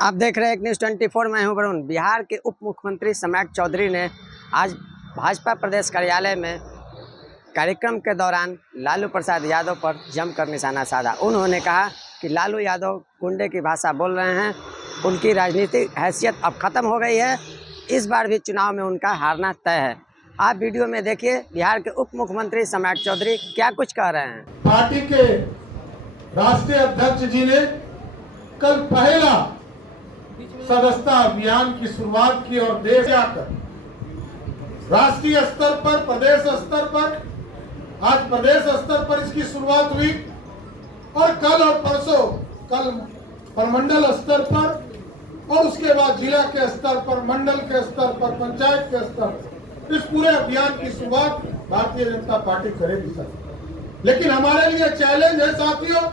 आप देख रहे हैं एक न्यूज़ 24। मैं हूं वरुण। बिहार के उप मुख्यमंत्री सम्राट चौधरी ने आज भाजपा प्रदेश कार्यालय में कार्यक्रम के दौरान लालू प्रसाद यादव पर जमकर निशाना साधा। उन्होंने कहा कि लालू यादव गुंडे की भाषा बोल रहे हैं, उनकी राजनीतिक हैसियत अब खत्म हो गई है, इस बार भी चुनाव में उनका हारना तय है। आप वीडियो में देखिए बिहार के उप मुख्यमंत्री सम्राट चौधरी क्या कुछ कह रहे हैं। पार्टी के राष्ट्रीय अध्यक्ष जी ने कल पहला सदस्यता अभियान की शुरुआत की और देश जाकर राष्ट्रीय स्तर पर, प्रदेश स्तर पर, आज प्रदेश स्तर पर इसकी शुरुआत हुई और कल और परसों कल प्रमंडल स्तर पर और उसके बाद जिला के स्तर पर, मंडल के स्तर पर, पंचायत के स्तर पर इस पूरे अभियान की शुरुआत भारतीय जनता पार्टी करेगी सर। लेकिन हमारे लिए चैलेंज है साथियों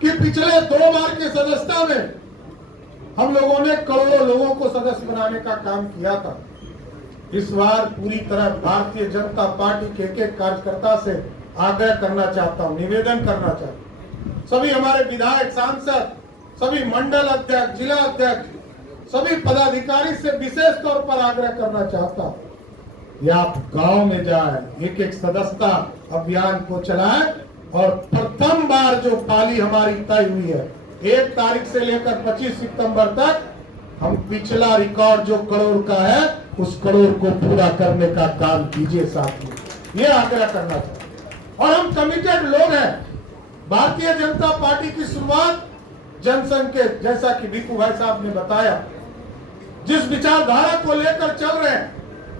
कि पिछले 2 बार के सदस्यता में हम लोगों ने करोड़ों लोगों को सदस्य बनाने का काम किया था। इस बार पूरी तरह भारतीय जनता पार्टी के एक कार्यकर्ता से आग्रह करना चाहता हूं, निवेदन करना चाहता हूं। सभी हमारे विधायक, सांसद, सभी मंडल अध्यक्ष, जिला अध्यक्ष, सभी पदाधिकारी से विशेष तौर पर आग्रह करना चाहता हूं कि आप गांव में जाएं, एक सदस्यता अभियान को चलाएं और प्रथम बार जो पाली हमारी तय हुई है 1 तारीख से लेकर 25 सितंबर तक, हम पिछला रिकॉर्ड जो करोड़ का है उस करोड़ को पूरा करने का काम कीजिए साथियों, ये आग्रह करना चाहते। और हम कमिटेड लोग हैं। भारतीय जनता पार्टी की शुरुआत जनसंघ के, जैसा कि बीकू भाई साहब ने बताया, जिस विचारधारा को लेकर चल रहे हैं,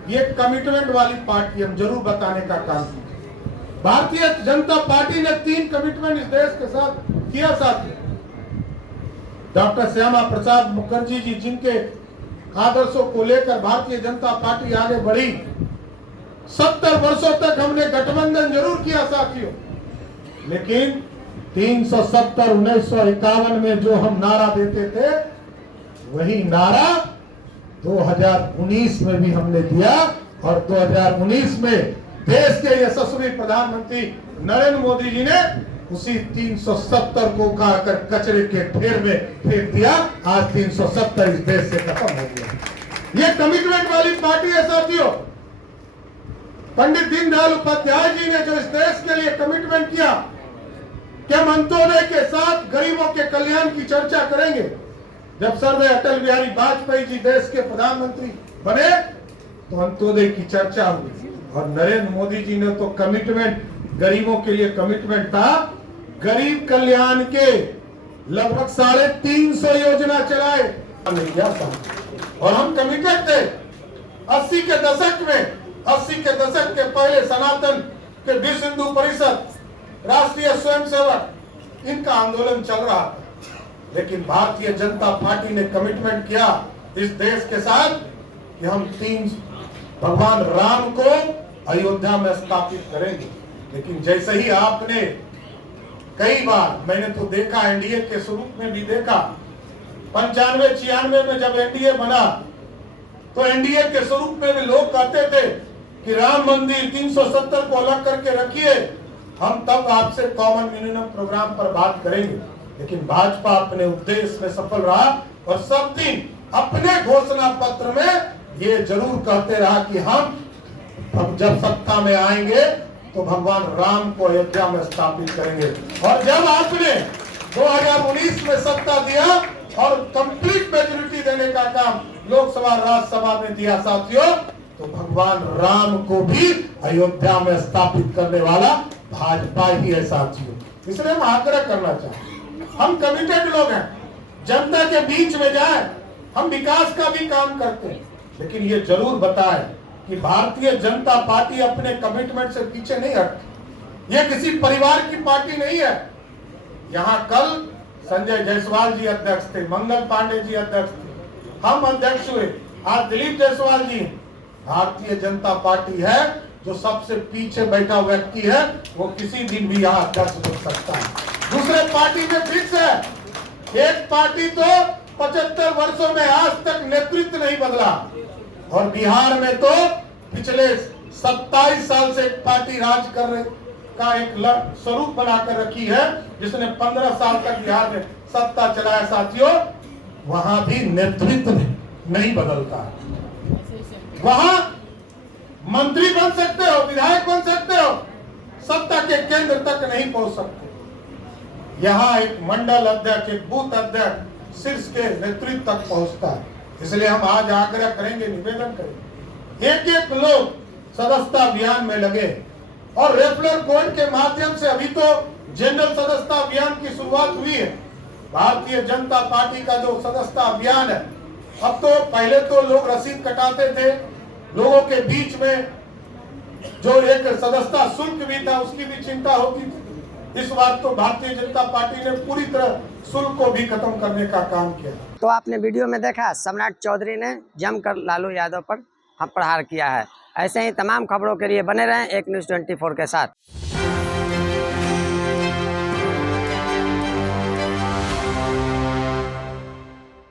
ये कमिटमेंट वाली पार्टी, हम जरूर बताने का काम कीजिए। भारतीय जनता पार्टी ने 3 कमिटमेंट इस देश के साथ किया साथियों। डॉक्टर श्यामा प्रसाद मुखर्जी जी, जिनके आदर्शों को लेकर भारतीय जनता पार्टी आगे बढ़ी, 70 वर्षों तक हमने गठबंधन जरूर किया साथियों, लेकिन 370 1951 में जो हम नारा देते थे वही नारा 2019 में भी हमने दिया और 2019 में देश के यशस्वी प्रधानमंत्री नरेंद्र मोदी जी ने उसी 370 को उखाड़कर कचरे के ढेर में फेंक दिया। आज 370 इस देश से खत्म हो गया। ये कमिटमेंट वाली पार्टी है साथियों। पंडित दीनदयाल उपाध्याय जी ने जो इस देश के लिए कमिटमेंट किया कि हम अंत्योदय के साथ गरीबों के कल्याण की चर्चा करेंगे। जब सर्वदय अटल बिहारी वाजपेयी जी देश के प्रधानमंत्री बने तो अंत्योदय की चर्चा हुई और नरेंद्र मोदी जी ने तो कमिटमेंट, गरीबों के लिए कमिटमेंट था, गरीब कल्याण के लगभग 350 योजना चलाए और हम कमिटेड थे। 80 के दशक में, 80 के दशक के पहले सनातन के विश्व हिंदू परिषद, राष्ट्रीय स्वयंसेवक, इनका आंदोलन चल रहा था, लेकिन भारतीय जनता पार्टी ने कमिटमेंट किया इस देश के साथ कि हम 3 भगवान राम को अयोध्या में स्थापित करेंगे। लेकिन जैसे ही आपने कई बार, मैंने तो देखा एनडीए के स्वरूप में भी देखा, 95-96 में जब एनडीए बना तो एनडीए के स्वरूप में भी लोग कहते थे कि राम मंदिर 370 को अलग करके रखिए, हम तब आपसे कॉमन मिनिमम प्रोग्राम पर बात करेंगे। लेकिन भाजपा अपने उद्देश्य में सफल रहा और सब दिन अपने घोषणा पत्र में ये जरूर कहते रहा कि हम जब सत्ता में आएंगे तो भगवान राम को अयोध्या में स्थापित करेंगे। और जब आपने 2019 में सत्ता दिया और कंप्लीट मेजॉरिटी देने का काम लोकसभा, राज्यसभा में दिया साथियों, तो भगवान राम को भी अयोध्या में स्थापित करने वाला भाजपा ही है साथियों। इसलिए हम आग्रह करना चाहते हैं, हम कमिटेड लोग हैं, जनता के बीच में जाए, हम विकास का भी काम करते हैं, लेकिन ये जरूर बताएं कि भारतीय जनता पार्टी अपने कमिटमेंट से पीछे नहीं हटती। ये किसी परिवार की पार्टी नहीं है। यहाँ कल संजय जायसवाल जी अध्यक्ष थे, मंगल पांडे जी अध्यक्ष थे, हम अध्यक्ष हुए, आज दिलीप जायसवाल जी। भारतीय जनता पार्टी है जो सबसे पीछे बैठा व्यक्ति है वो किसी दिन भी यहाँ अध्यक्ष बन सकता है। दूसरे पार्टी में फिक्स है। एक पार्टी तो 75 वर्षों में आज तक नेतृत्व नहीं बदला और बिहार में तो पिछले 27 साल से एक पार्टी राज कर रहे का एक स्वरूप बनाकर रखी है, जिसने 15 साल तक बिहार में सत्ता चलाया साथियों। वहां भी नेतृत्व नहीं बदलता है। वहां मंत्री बन सकते हो, विधायक बन सकते हो, सत्ता के केंद्र तक नहीं पहुंच सकते। यहाँ एक मंडल अध्यक्ष, एक बूथ अध्यक्ष शीर्ष के नेतृत्व तक पहुंचता है। इसलिए हम आज आग्रह करेंगे, निवेदन करेंगे, एक एक लोग सदस्यता अभियान में लगे और रेफरल कोड के माध्यम से अभी तो जनरल सदस्यता अभियान की शुरुआत हुई है। भारतीय जनता पार्टी का जो सदस्यता अभियान है, अब तो पहले तो लोग रसीद कटाते थे, लोगों के बीच में जो एक सदस्यता शुल्क भी था उसकी भी चिंता होती थी। इस बार तो भारतीय जनता पार्टी ने पूरी तरह शुल्क को भी खत्म करने का काम किया। तो आपने वीडियो में देखा, सम्राट चौधरी ने जमकर लालू यादव पर प्रहार किया है। ऐसे ही तमाम खबरों के लिए बने रहें एक न्यूज़ 24 के साथ।